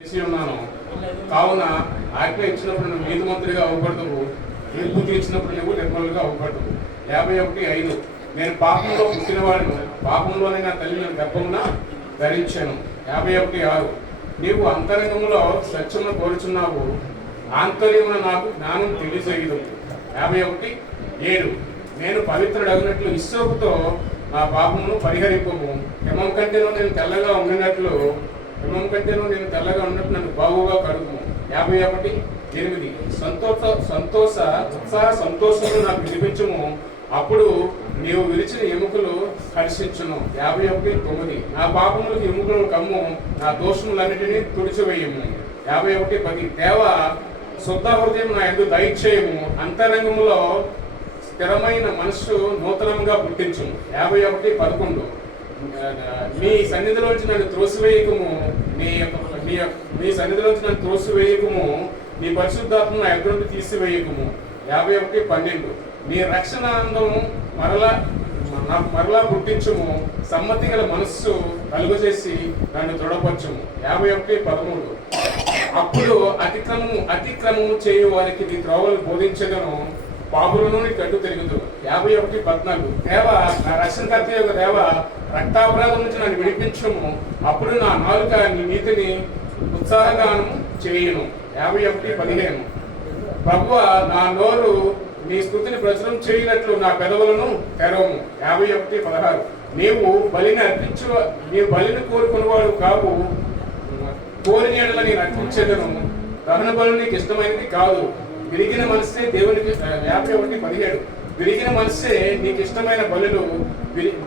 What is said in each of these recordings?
చేసి ఉన్నాను. కావున ఆజ్ఞ ఇచ్చినప్పుడు నువ్వు నీతిమంతుడిగా అవ్వబడతావు, తీర్పు తీర్చినప్పుడు నువ్వు నిర్మలుగా అవ్వబడతావు. 51:5 నేను పాపంలో పుట్టినవాడును, పాపంలోనే నా తల్లి నన్ను గర్భమున ధరించాను. 51:6 నీవు అంతరంగంలో సత్యమును కోరుచున్నావు, ఆంతర్యమున నాకు జ్ఞానం తెలియజేయదు. 51:7 నేను పవిత్రుడగినట్లు ఇస్సోపుతో నా పాపమును పరిహరింపము, హిమం కంటేనూ నేను తెల్లగా ఉండినట్లు నన్ను బాగుగా కడుగుము. 51:8 ఉత్సాహ సంతోషములు నాకు వినిపించుము, అప్పుడు నీవు విరిచిన ఎముకలు హర్షించును. 51:9 నా పాపములకు ఎముకలను కమ్ము, నా దోషములన్నిటినీ తుడిచివేయము. 51:10 దేవా శుద్ధ హృదయం నా యందు దయచేయము, అంతరంగములో స్థిరమైన మనస్సు నూతనంగా పుట్టించుము. 51:11 నీ సన్నిధిలోంచి నన్ను త్రోసివేయకము, నీ సన్నిధిలోంచి నన్ను త్రోసివేయకము, నీ పరిశుద్ధాత్మను నా ఎదురు తీసివేయకము. 51:12 నీ రక్షణ అందము మరలా పుట్టించుము, సమ్మతి గల మనస్సు కలుగజేసి నన్ను దృఢపరచుము. 51:13 అప్పుడు అతిక్రమము చేయు వారికి నీ త్రోవలు బోధించగను, పాపులను నీ కట్టు తిరుగుదు. 51:14 దేవా నా రక్షణకర్త యొక్క దేవా రక్తాపరాధం నుంచి నన్ను విడిపించుము, అప్పుడు నా నాలుక నీ నీతిని ఉత్సాహగానము చేయును. 51:15 ప్రభువా నా నోరు నీ స్తుతిని ప్రచురం చేయనట్లు నా పెదవులను తెరవము. 51:16 నీవు బలిని కోరుకునేవాడు కావు, కోరిన యెడల నేను అర్పించెదను, దహన బలు నీకు ఇష్టమైనది కాదు, విరిగిన మనసే దేవునికి. 51:17 విరిగిన మనసే నీకు ఇష్టమైన బలులు,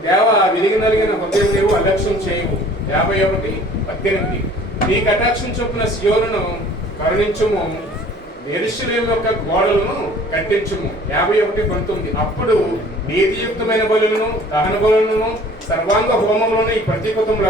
దేవా విరిగి నలిగిన హృదయం నీవు అలక్ష్యం చేయవు. 51:18 నీ కటాక్షం చొప్పున సియోనును కరుణించుము, యెరూషలేము యొక్క గోడలను కట్టించుము. 51:19 అప్పుడు నీతియుక్తమైన బలులను దహన బలులను సర్వాంగ హోమములను ఈ ప్రతికృతముల